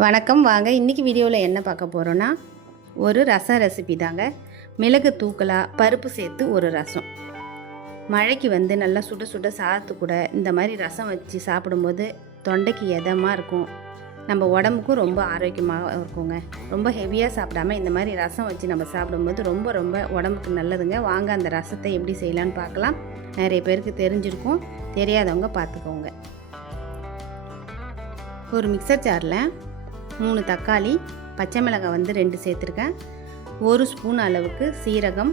வணக்கம். வாங்க இன்றைக்கி வீடியோவில் என்ன பார்க்க போகிறோன்னா ஒரு ரசம் ரெசிபி தாங்க. மிளகு தூக்கலாக பருப்பு சேர்த்து ஒரு ரசம். மழைக்கு வந்து நல்லா சுட சுட சாதத்து கூட இந்த மாதிரி ரசம் வச்சு சாப்பிடும்போது தொண்டைக்கு எதமாக இருக்கும். நம்ம உடம்புக்கும் ரொம்ப ஆரோக்கியமாக இருக்குங்க. ரொம்ப ஹெவியாக சாப்பிடாம இந்த மாதிரி ரசம் வச்சு நம்ம சாப்பிடும்போது ரொம்ப ரொம்ப உடம்புக்கு நல்லதுங்க. வாங்க அந்த ரசத்தை எப்படி செய்யலான்னு பார்க்கலாம். நிறைய பேருக்கு தெரிஞ்சிருக்கும். தெரியாதவங்க பார்த்துக்கோங்க. ஒரு மிக்சர் ஜாரில் மூணு தக்காளி பச்சை மிளகாய் வந்து ரெண்டு சேர்த்துருக்கேன். ஒரு ஸ்பூன் அளவுக்கு சீரகம்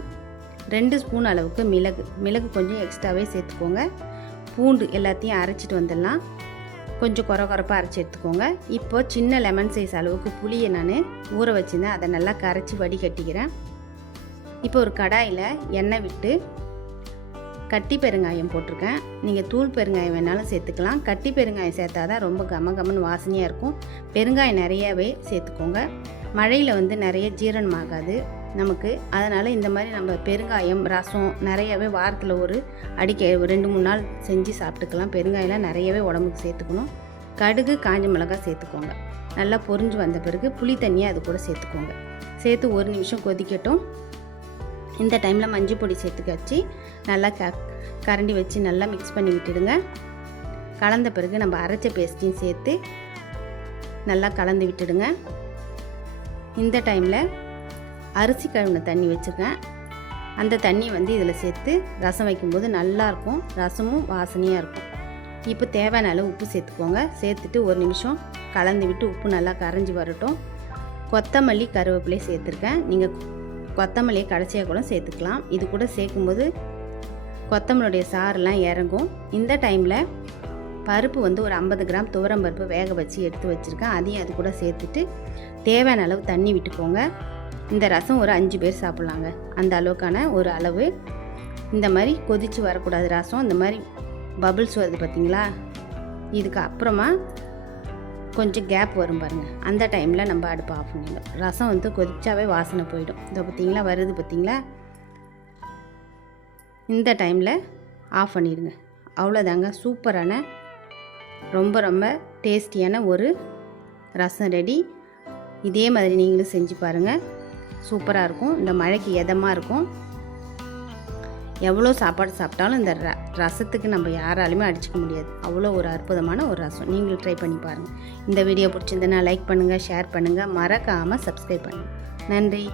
ரெண்டு ஸ்பூன் அளவுக்கு மிளகு. மிளகு கொஞ்சம் எக்ஸ்ட்ராவே சேர்த்துக்கோங்க. பூண்டு எல்லாத்தையும் அரைச்சிட்டு வந்துடலாம். கொஞ்சம் குறை குறைப்பாக அரைச்சி எடுத்துக்கோங்க. இப்போ சின்ன லெமன் சைஸ் அளவுக்கு புளியை நான் ஊற வச்சுருந்தேன். அதை நல்லா கரைச்சி வடிகட்டிக்கிறேன். இப்போ ஒரு கடாயில் எண்ணெய் விட்டு கட்டி பெருங்காயம் போட்டிருக்கேன். நீங்கள் தூள் பெருங்காயம் வேணாலும் சேர்த்துக்கலாம். கட்டி பெருங்காயம் சேர்த்தா தான் ரொம்ப கம கமன்னு வாசனையாக இருக்கும். பெருங்காயம் நிறையவே சேர்த்துக்கோங்க. மழையில் வந்து நிறைய ஜீரணம் ஆகாது நமக்கு. அதனால் இந்த மாதிரி நம்ம பெருங்காயம் ரசம் நிறையவே வாரத்தில் ஒரு அடிக்க ரெண்டு மூணு நாள் செஞ்சு சாப்பிட்டுக்கலாம். பெருங்காயம்லாம் நிறையவே உடம்புக்கு சேர்த்துக்கணும். கடுகு காஞ்ச மிளகாய் சேர்த்துக்கோங்க. நல்லா பொரிஞ்சு வந்த பிறகு புளி தண்ணியை அது கூட சேர்த்துக்கோங்க. சேர்த்து ஒரு நிமிஷம் கொதிக்கட்டும். இந்த டைமில் மஞ்சள் பொடி சேர்த்துக்க வச்சு நல்லா க கரண்டி வச்சு நல்லா மிக்ஸ் பண்ணி விட்டுடுங்க. கலந்த பிறகு நம்ம அரைச்ச பேஸ்ட்டையும் சேர்த்து நல்லா கலந்து விட்டுடுங்க. இந்த டைமில் அரிசி கழுவின தண்ணி வச்சுருக்கேன் அந்த தண்ணி வந்து இதில் சேர்த்து ரசம் வைக்கும்போது நல்லாயிருக்கும் ரசமும் வாசனையாக இருக்கும். இப்போ தேவையான அளவு உப்பு சேர்த்துக்கோங்க. சேர்த்துட்டு ஒரு நிமிஷம் கலந்து விட்டு உப்பு நல்லா கரைஞ்சி வரட்டும். கொத்தமல்லி கருவேப்பிலை சேர்த்துருக்கேன். நீங்கள் கொத்தமல்லியை கடைசியாக கூட சேர்த்துக்கலாம். இது கூட சேர்க்கும்போது கொத்தமல்லியுடைய சாரெலாம் இறங்கும். இந்த டைமில் பருப்பு வந்து ஒரு ஐம்பது கிராம் துவரம் பருப்பு வேக வச்சு எடுத்து வச்சுருக்கேன். அதையும் அது கூட சேர்த்துட்டு தேவையான அளவு தண்ணி விட்டுக்கோங்க. இந்த ரசம் ஒரு அஞ்சு பேர் சாப்பிட்லாங்க. அந்த அளவுக்கான ஒரு அளவு. இந்த மாதிரி கொதித்து வரக்கூடாது ரசம். இந்த மாதிரி பபுள்ஸ் வருது பார்த்தீங்களா இதுக்கு அப்புறமா கொஞ்சம் கேப் வரும் பாருங்கள் அந்த டைமில் நம்ம அடுப்பு ஆஃப் பண்ணிடணும். ரசம் வந்து கொதிச்சாவே வாசனை போயிடும். இதை பார்த்தீங்களா வருது பார்த்தீங்களா இந்த டைமில் ஆஃப் பண்ணிடுங்க. அவ்வளோதாங்க சூப்பரான ரொம்ப ரொம்ப டேஸ்டியான ஒரு ரசம் ரெடி இதே மாதிரி நீங்களும் செஞ்சு பாருங்கள் சூப்பராக இருக்கும். இந்த மழைக்கு எதமாக இருக்கும். எவ்வளோ சாப்பாடு சாப்பிட்டாலும் இந்த ர ரசத்துக்கு நம்ம யாராலுமே அடிச்சுக்க முடியாது. அவ்வளோ ஒரு அற்புதமான ஒரு ரசம். நீங்களும் ட்ரை பண்ணி பாருங்கள் இந்த வீடியோ பிடிச்சிருந்தனா லைக் பண்ணுங்கள் ஷேர் பண்ணுங்கள் மறக்காமல் சப்ஸ்கிரைப் பண்ணுங்கள் நன்றி.